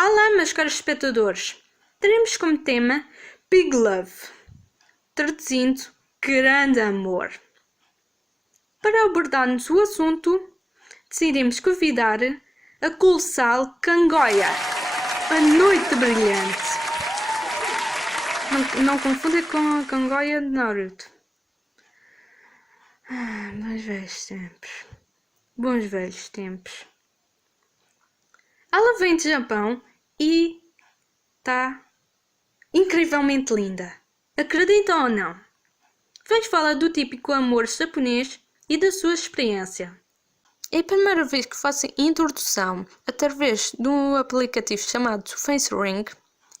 Olá, meus caros espectadores. Teremos como tema Big Love, traduzindo grande amor. Para abordarmos o assunto, decidimos convidar a colossal Kangoya, a Noite Brilhante. Não confunda com a Kangoya de Naruto. Bons velhos tempos. Bons velhos tempos. Ela vem de Japão e está incrivelmente linda. Acreditam ou não? Vamos falar do típico amor japonês e da sua experiência. É a primeira vez que faço a introdução através de um aplicativo chamado FaceRing.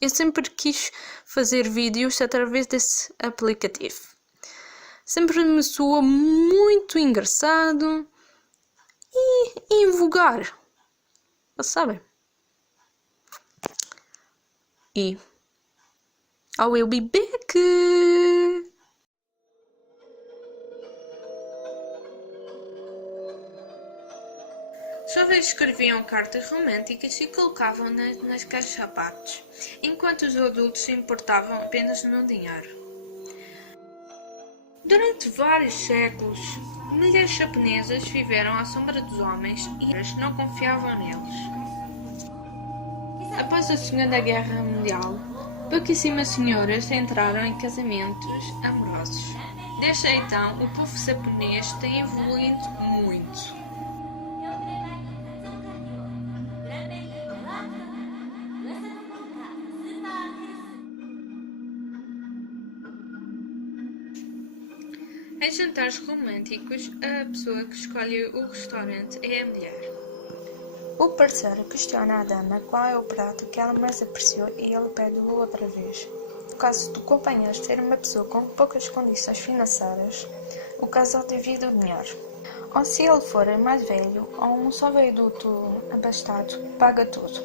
Eu sempre quis fazer vídeos através desse aplicativo. Sempre me soa muito engraçado e vulgar. Sabem? E I will be back. Os jovens escreviam cartas românticas e colocavam-nas nas caixas de sapatos, enquanto os adultos se importavam apenas no dinheiro. Durante vários séculos, mulheres japonesas viveram à sombra dos homens e eles não confiavam neles. Após a Segunda Guerra Mundial, pouquíssimas senhoras entraram em casamentos amorosos. Desde então, o povo japonês tem evoluído muito. Em jantares românticos, a pessoa que escolhe o restaurante é a mulher. O parceiro questiona a dama qual é o prato que ela mais apreciou e ele pede-o outra vez. No caso do companheiro ser uma pessoa com poucas condições financeiras, o casal divide o dinheiro. Ou se ele for mais velho ou um jovem adulto abastado, paga tudo.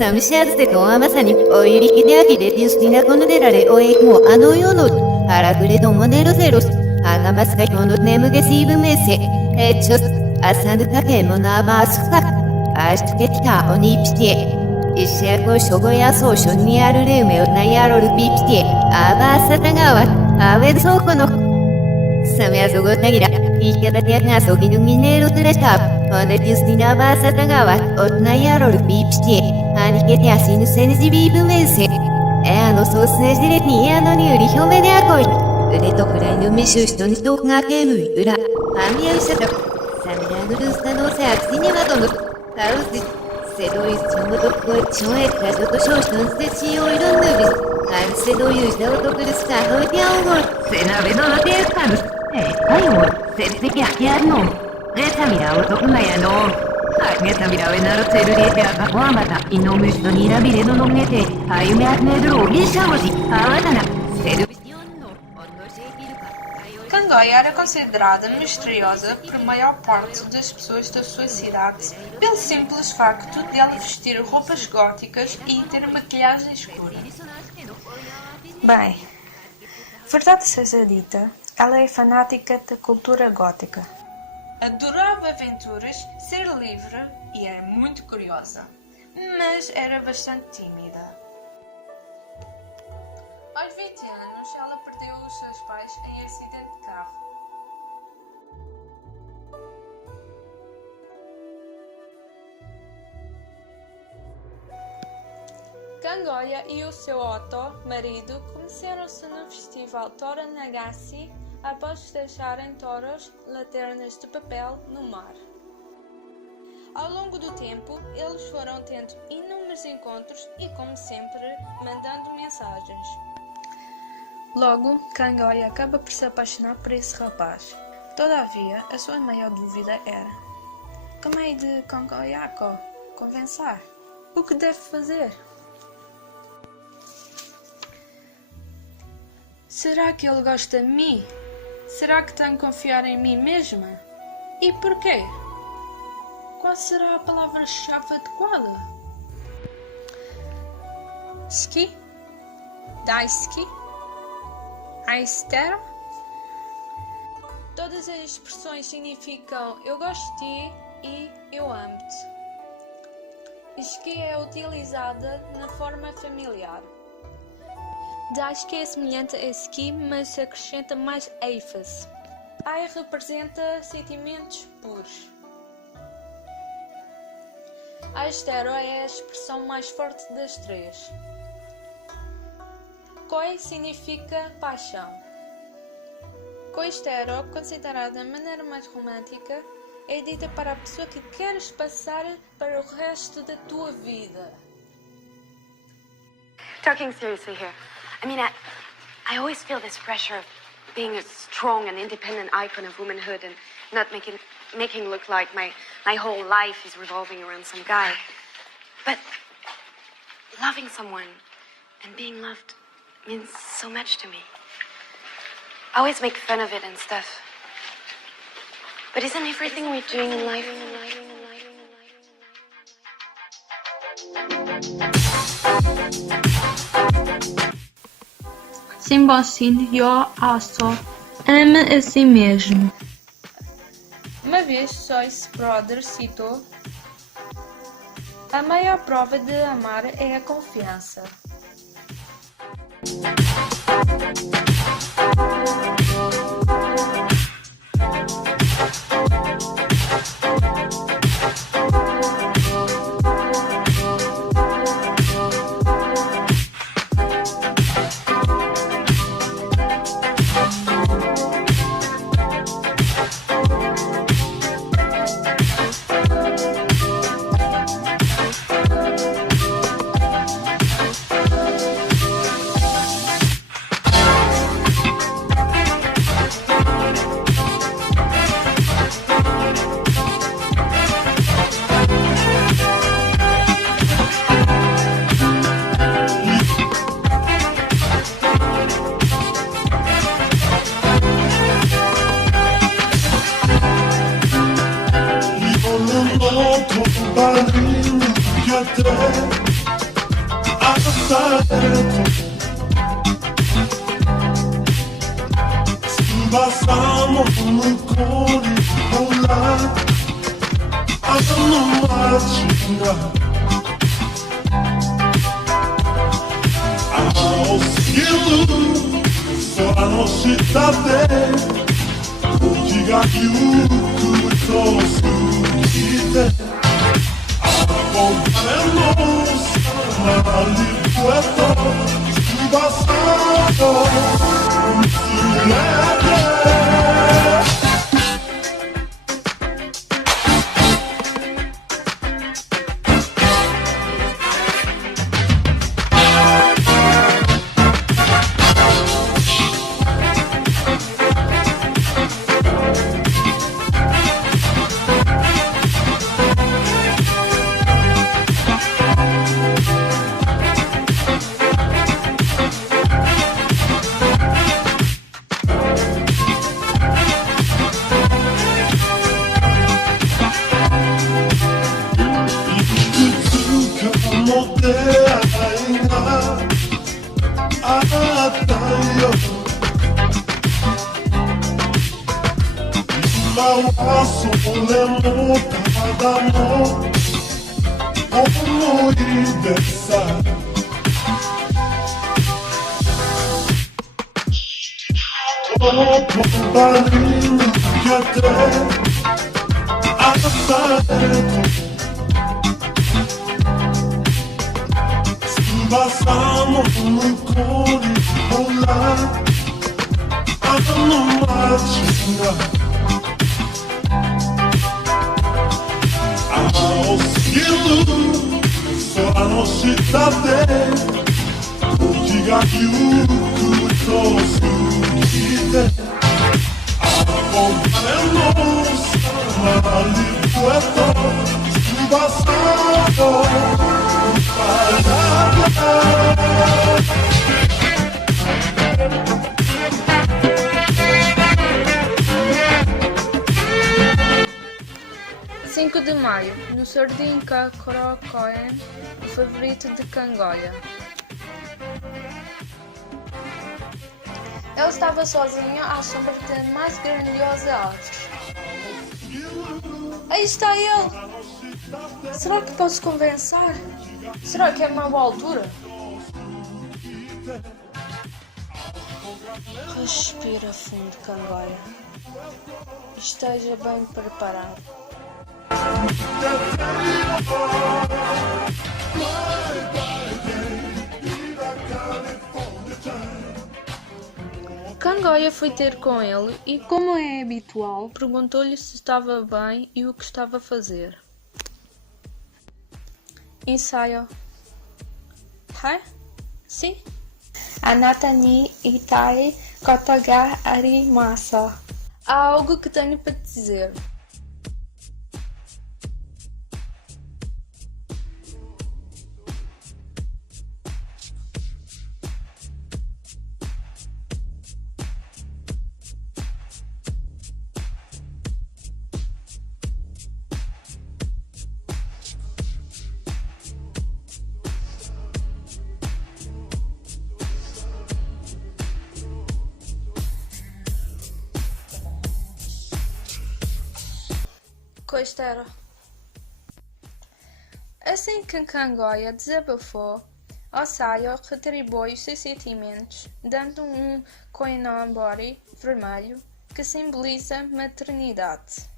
寂しあずてとはまさにおゆりきであきでディスティナコヌデラレおえもあの世の腹くれどもねろせろあがますかひょの眠げしぶめせちょあさぬかけもなばすかあしけきたおにぴていしゃこしょごやそうしょにあるれうめをなやろるぴぴてあばさたがわあべるそうこのさめあそごたぎらいかたてやがそぎぬみねろてれたおねディスティナばさたがわおなやろるぴぴてAnche assim no seno de vivência. É no sou snejiretnia no niuri home de akoi. Ure to kurai no mishusto ni to ga kemu ura. Ami aisha. Samira no rusta no se aksini wa dono. Taus sedo is chomo to ko choe ka to shoushon se chi o iron nubi. Am sedo yushda o to kurusta ho dia o. Senabe no te kan. Ai o. Se se que aqui no. Samira o to na ya no. Samira ve naro celulite a kapuamata, inomusto ni rabire no nongete, ayume atnedro, lishamoji, avatana, Kangoya era considerada misteriosa por maior parte das pessoas da sua cidade, pelo simples facto de ela vestir roupas góticas e ter maquilhagem escura. Bem, verdade seja dita, ela é fanática da cultura gótica. Adorava aventuras, ser livre e era muito curiosa, mas era bastante tímida. Aos 20 anos, ela perdeu os seus pais em acidente de carro. Kangoya e o seu Otto, marido, conheceram-se no festival Toranagashi após deixarem touros lanternas de papel no mar. Ao longo do tempo, eles foram tendo inúmeros encontros e, como sempre, mandando mensagens. Logo, Kangoya acaba por se apaixonar por esse rapaz. Todavia, a sua maior dúvida era: como é de Kangoyako convencer? O que deve fazer? Será que ele gosta de mim? Será que tenho que confiar em mim mesma? E porquê? Qual será a palavra-chave adequada? Ski? Daisuki? Aistero? Todas as expressões significam eu gosto de ti e eu amo-te. Ski é utilizada na forma familiar. Daisuki é semelhante a ski, mas acrescenta mais ênfase. Ai representa sentimentos puros. Aistero é a expressão mais forte das três. Koi significa paixão. Koistero, considerada a maneira mais romântica, é dita para a pessoa que queres passar para o resto da tua vida. Talking seriously here. I mean, I always feel this pressure of being a strong and independent icon of womanhood and not making look like my whole life is revolving around some guy. But loving someone and being loved means so much to me. I always make fun of it and stuff. But isn't everything we're doing in life Simbosin yo aso. Ama a si mesmo. Uma vez Joyce Brother citou: a maior prova de amar é a confiança. 5 de maio, no Sardinha Korokoen, o favorito de Kangoya. Ele estava sozinho à sombra da mais grandiosa árvore. Aí está ele! Será que posso conversar? Será que é uma boa altura? Respira fundo, Kangoya. Esteja bem preparado. Kangoya foi ter com ele e, Como é habitual, perguntou-lhe se estava bem e o que estava a fazer. Ensaio. Hai? Sim? Anata ni itai koto ga arimasu. Há algo que tenho para te dizer. Coistera. Assim que Kangoya desabafou, Osayo retribuiu os seus sentimentos, dando um koinobori vermelho que simboliza maternidade.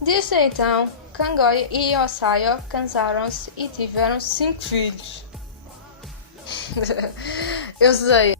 Desde então, Kangoya e Osayo casaram-se e tiveram 5 filhos. Eu sei.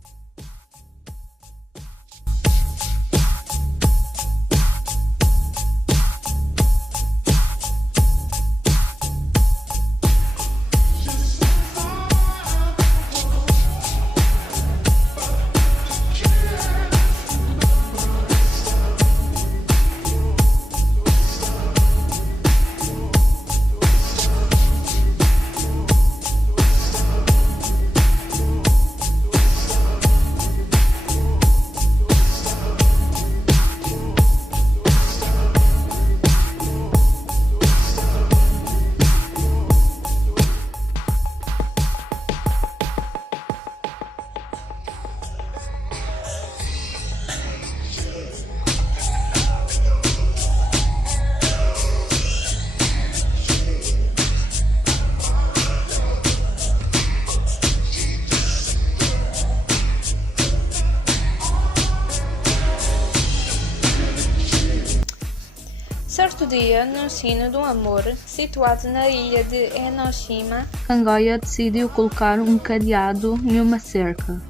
Certo dia, no Sino do Amor, situado na ilha de Enoshima, Kangoya decidiu colocar um cadeado em uma cerca.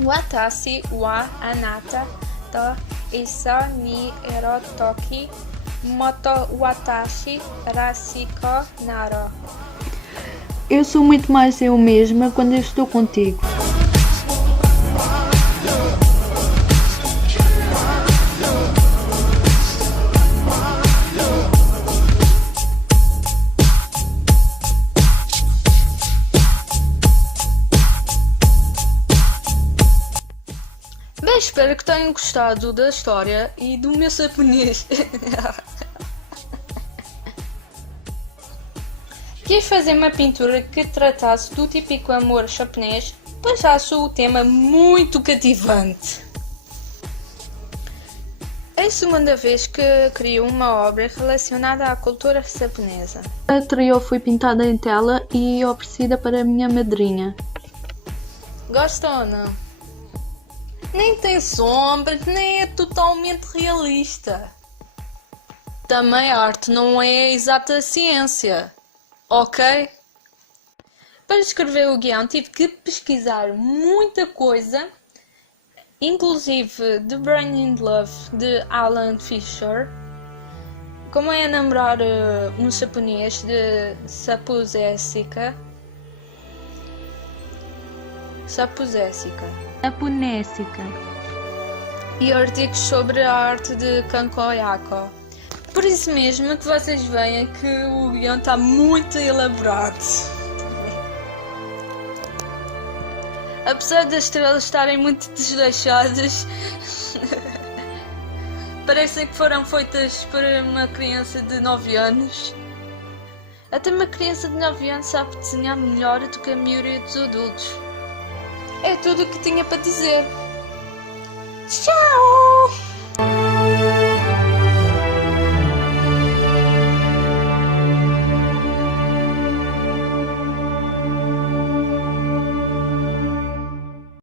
Watashi wa anata to isa ni erotoki moto watashi rashiko naro. Eu sou muito mais eu mesma quando eu estou contigo. Bem, espero que tenham gostado da história e do meu japonês. Quis fazer uma pintura que tratasse do típico amor japonês, pois acho o tema muito cativante. É a segunda vez que crio uma obra relacionada à cultura japonesa. A anterior foi pintada em tela e oferecida para a minha madrinha. Gostam ou não? Nem tem sombras, nem é totalmente realista. Também a arte não é exata ciência, ok? Para escrever o guião tive que pesquisar muita coisa, inclusive The Brain in Love, de Alan Fisher, como é namorar um japonês, de Sapu Jessica. Japonésica. E artigos sobre a arte de Kanko-Yako. Por isso mesmo que vocês veem que o guião está muito elaborado. Apesar das estrelas estarem muito desleixadas, parecem que foram feitas para uma criança de 9 anos. Até uma criança de 9 anos sabe desenhar melhor do que a maioria dos adultos. É tudo o que tinha para dizer. Tchau!